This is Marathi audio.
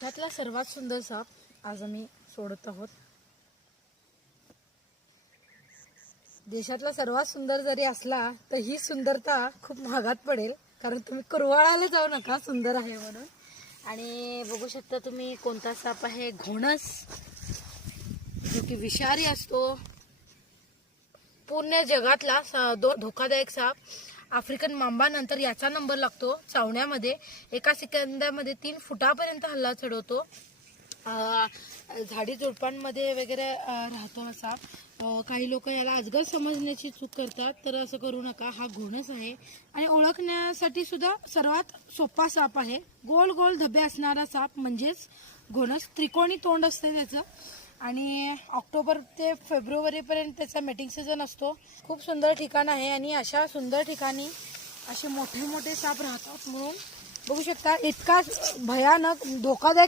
त्यातला सर्वात सुंदर साप आज आम्ही सोडत आहोत. देशातला सर्वात सुंदर जरी असला तर ही सुंदरता खूप महागात पडेल. कारण तुम्ही कुरवाळायला जाऊ नका सुंदर आहे म्हणून. आणि बघू शकता तुम्ही कोणता साप आहे. घोणस. जो की विषारी असतो. पूर्ण जगातला धोकादायक साप. आफ्रिकन मांबा नंतर याचा नंबर लागतो. चावण्यामध्ये एका सेकंदामध्ये तीन फुटापर्यंत हल्ला चढवतो. झाडी झुडपांमध्ये वगैरे राहतो असा. काही लोक याला अजगर समजण्याची चूक करतात तर असं करू नका. हा घोणस आहे. आणि ओळखण्यासाठी सुद्धा सर्वात सोपा साप आहे. गोल गोल धबे असणारा साप म्हणजेच घोणस त्रिकोणी तोंड असते त्याचं. आणि ऑक्टोबर ते फेब्रुवारीपर्यंत त्याचा मेटिंग सीझन असतो. खूप सुंदर ठिकाण आहे आणि अशा सुंदर ठिकाणी असे मोठे मोठे साप राहतात म्हणून बघू शकता इतका भयानक धोकादायक